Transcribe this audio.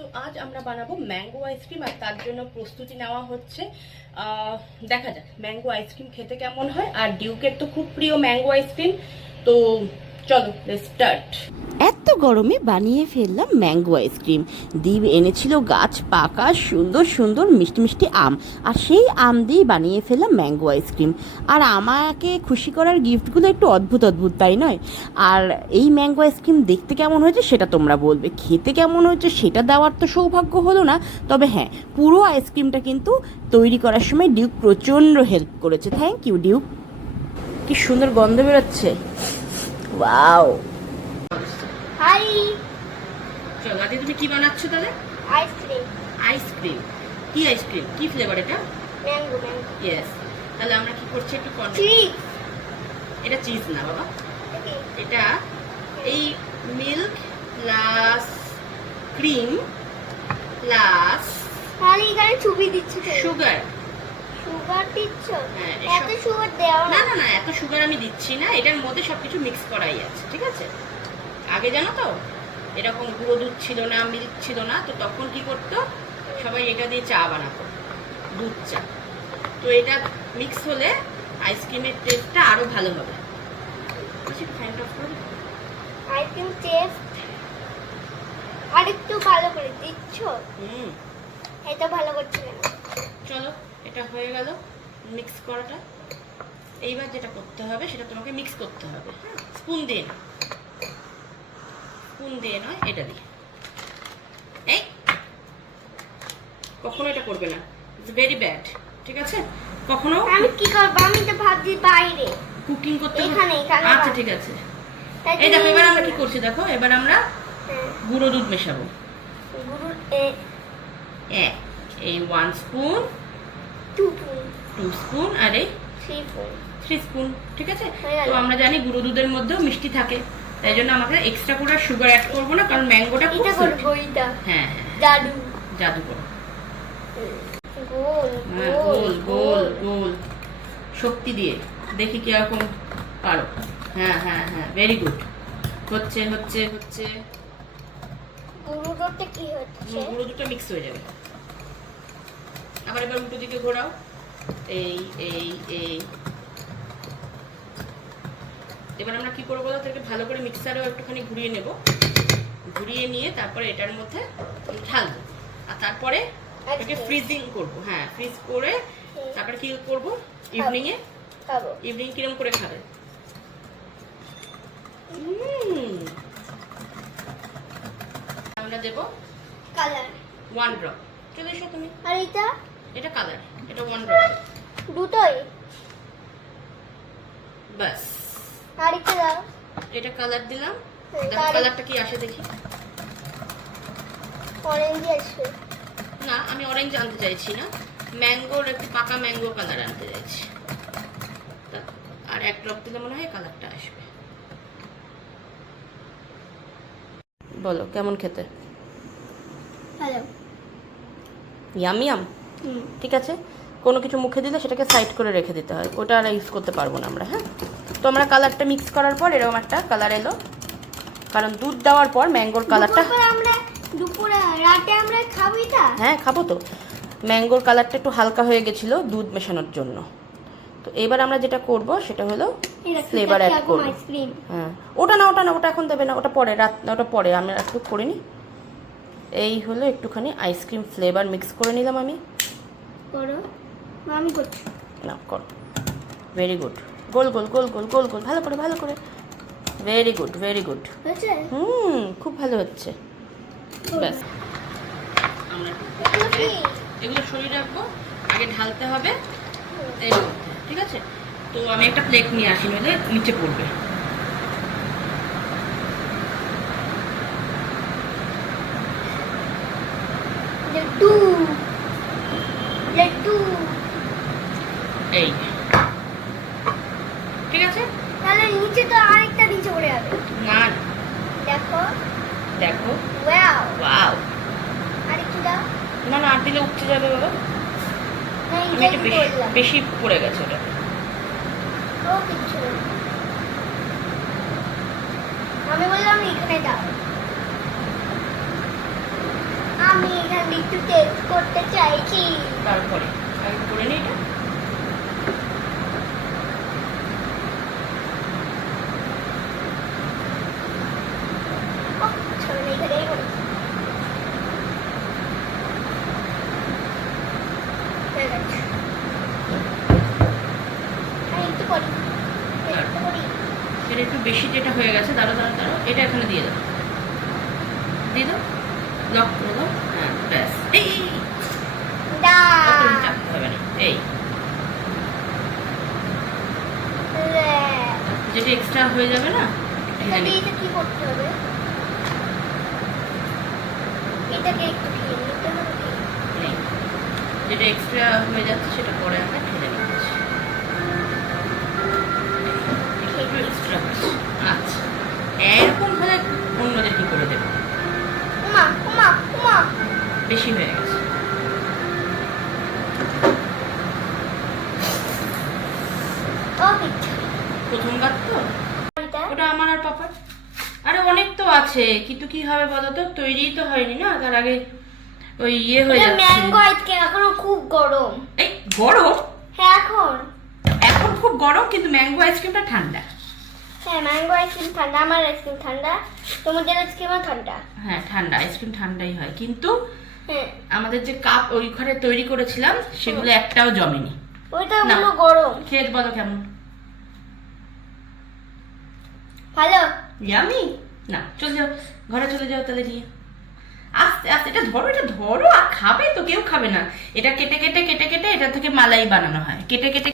তো আজ আমরা বানাবো ম্যাঙ্গো আইসক্রিম আর তার জন্য প্রস্তুতি নেওয়া হচ্ছে। দেখা যাক ম্যাঙ্গো আইসক্রিম খেতে কেমন হয়। আর ডিউকের তো খুব প্রিয় ম্যাঙ্গো আইসক্রিম, তো চলো স্টার্ট এত গরমে বানিয়ে ফেললাম ম্যাঙ্গো আইসক্রিম। দীপ এনেছিল গাছ পাকা সুন্দর সুন্দর মিষ্টি মিষ্টি আম। আর সেই আম দিয়ে বানিয়ে ফেললাম ম্যাঙ্গো আইসক্রিম। আর আমাকে খুশি করার গিফটগুলো একটু অদ্ভুত অদ্ভুত তাই নয়? আর এই ম্যাঙ্গো আইসক্রিম দেখতে কেমন হয়েছে সেটা তোমরা বলবে। খেতে কেমন হয়েছে সেটা দেওয়ার তো সৌভাগ্য হলো না। তবে হ্যাঁ পুরো আইসক্রিমটা কিন্তু তৈরি করার সময় ডিউক প্রচণ্ড হেল্প করেছে। Thank you Duke. কি সুন্দর গন্ধ বেরোচ্ছে। ওয়াও হাই চলো আজকে তুমি কি বানাচ্ছো তাহলে? আইসক্রিম আইসক্রিম কি আইসক্রিম কি ফ্লেভার এটা? ম্যাঙ্গো ম্যাঙ্গো ইয়েস তাহলে আমরা কি করছি একটু কন চিজ এটা চিজ না বাবা। এটা এই মিল্ক প্লাস ক্রিম প্লাস তাহলে এখানে চুবি দিচ্ছ সুগার সুগার দিচ্ছ? হ্যাঁ, এত সুগার দেওয়া না না। না এত সুগার আমি দিচ্ছি না। এটার মধ্যে সবকিছু মিক্স করাই আছে ঠিক আছে? আগে জানো তো এরকম গুঁড়ো দুধ ছিল না মিল্ক ছিল না তো তখন কি করতো? সবাই এটা দিয়ে চা বানাতো দুধ চা। তো এটা মিক্স হলে আইসক্রিমের টেস্টটা আরও ভালো হবে। আইসক্রিম টেস্ট আর একটু ভালো করে দিচ্ছ? হুম। এটা ভালো করছে চলো। এটা হয়ে গেল মিক্স করাটা। এইবার যেটা করতে হবে সেটা তোমাকে মিক্স করতে হবে হ্যাঁ? স্পুন দিয়ে না স্পুন দিয়ে নয় এটা দিয়ে। এই। কখনো এটা করবে না। ইটস ভেরি ব্যাড ঠিক আছে? কখনো আমি কি করব? আমি তো ভাবছি বাইরে। কুকিং করতে এখানে, এখানে আচ্ছা ঠিক আছে। এই দেখো এবার আমরা কি করছি দেখো? এবার আমরা হ্যাঁ, গুঁড়ো দুধ মেশাবো। গুরু এ। এই ওয়ান স্পুন টু স্পুন আর? এই থ্রি স্পুন ঠিক আছে? তো আমরা জানি গুঁড়ো দুধের মধ্যেও মিষ্টি থাকে। তাই জন্য আমাকে এক্সট্রা করে সুগার অ্যাড করব না কারণ ম্যাঙ্গোটা খুব হ্যাঁ। জাদু। জাদু করো। গোল হ্যাঁ, গোল গোল গোল। শক্তি দিয়ে। দেখি কীরকম পারো। হ্যাঁ হ্যাঁ হ্যাঁ ভেরি গুড হচ্ছে হচ্ছে হচ্ছে। গুরুটা কি হচ্ছে? গুঁড়ো দুটো মিক্স হয়ে যাবে। আবার এবার উল্টো দিকে ঘোরাও। এই এই এই। এবার আমরা কি করব বলো? তো এটাকে ভালো করে মিক্সারেও একটুখানি ঘুরিয়ে নেব। ঘুরিয়ে নিয়ে তারপরে এটার মধ্যে ঢালবো। আর তারপরে এটাকে আচ্ছা। ফ্রিজিং করব। হ্যাঁ ফ্রিজ করে তারপরে কি করব? ইভিনিং এ খাব। ইভিনিং কিরম করে খাবে? আমরা দেব কালার ওয়ান ড্রপ চলে এসো তুমি। আর এটা? এটা কালার এটা ওয়ান ড্রপ দুটোই? বাস আর দাও। এটা কালার দিলাম। দেখো কালারটা কি আসে দেখি। অরেঞ্জ আসবে। না আমি অরেঞ্জ আনতে চাইছি না। ম্যাঙ্গোর একটু পাকা ম্যাঙ্গো কালার আনতে চাইছি। আর এক ড্রপ দিলে মনে হয় কালারটা আসবে। বলো কেমন খেতে? হ্যালো ইয়াম ইয়াম ঠিক আছে? কোনো কিছু মুখে দিলে সেটাকে সাইড করে রেখে দিতে হয়। ওটা আর ইউজ করতে পারব না আমরা হ্যাঁ? তো আমরা কালারটা মিক্স করার পর এরকম একটা কালার এলো। কারণ দুধ দেওয়ার পর ম্যাঙ্গোর কালারটা আমরা দুপুরে রাতে আমরা খাব এটা হ্যাঁ খাব তো। ম্যাঙ্গোর কালারটা একটু হালকা হয়ে গেছিল দুধ মেশানোর জন্য। তো এবার আমরা যেটা করব সেটা হলো ফ্লেভার অ্যাড করব। হ্যাঁ। ওটা না ওটা না ওটা এখন দেবে না ওটা পরে রাত না ওটা পরে আমরা একটু করে নিই এই হলো একটুখানি আইসক্রিম ফ্লেভার মিক্স করে নিলাম আমি। করো। আমি করছি। না কর। ভেরি গুড গোল গোল গোল গোল গোল গোল। ভালো করে ভালো করে। Very good very good hmm খুব ভালো হচ্ছে। ব্যাস। আমরা এগুলো? সরিয়ে রাখব। আগে ঢালতে হবে। এর মধ্যে ঠিক আছে? তো আমি একটা প্লেট নিয়ে আসি নইলে নিচে পড়বে। লাড্ডু লাড্ডু এই। ঠিক আছে? তাহলে নিচে তো আরেকটা নিচে পড়ে যাবে। না। দেখো। দেখো। ওয়াও ওয়াও আরেকটু দাও। না না আর দিলে উঠতে যাবে বাবা। আমি একটু বেশি বেশি পড়ে গেছে ওটা। আমি বললাম এখানে দাও। আমি আমি একটু টেস্ট করতে চাইছি। তারপরে আগে করে এটা। না এটা একটু বেশি যেটা হয়ে গেছে দাঁড়ো দাঁড়ো দাঁড়ো এটা এখানে দিয়ে দাও। দিয়ে দাও। লক করে দাও হ্যাঁ ব্যাস। এই এই, এই, দা। অত চাপতে হবে না এই। যেটা এক্সট্রা হয়ে যাবে না। এটা কি করতে হবে? এটাকে একটু খেয়ে নিতে হবে। যেটা এক্সট্রা হয়ে যাচ্ছে সেটা পরে আমরা ঢেলে নিচ্ছি। একটু এক্সট্রা আচ্ছা। এরকম হলে অন্যদের কি করে দেবো? বেশি হয়ে গেছে। প্রথমবার তো? ওটা আমার আর পাপার। আরে অনেক তো আছে কিন্তু কি হবে বলো তো? তৈরি তো হয়নি না তার আগে ওই ইয়ে হয়ে যাচ্ছে। ম্যাঙ্গো এখনও খুব গরম। এই গরম? হ্যাঁ এখন। এখন খুব গরম কিন্তু ম্যাঙ্গো আইসক্রিমটা ঠান্ডা। হ্যাঁ ম্যাঙ্গো আইসক্রিম ঠান্ডা আমার আইসক্রিম ঠান্ডা তোমাদের আইসক্রিমও ঠান্ডা। হ্যাঁ ঠান্ডা আইসক্রিম ঠান্ডাই হয়। কিন্তু আমাদের যে কাপ ওই ঘরে তৈরি করেছিলাম সেগুলো একটাও জমেনি। ওইটা। হলো গরম। খেয়ে বলো কেমন? ভালো? ইয়ামি না চলে যাও ঘরে চলে যাও তাহলে নিয়ে আস্তে আস্তে এটা ধরো এটা ধরো আর খাবে তো কেউ খাবে না। এটা কেটে কেটে কেটে কেটে এটা থেকে মালাই বানানো হয়। কেটে কেটে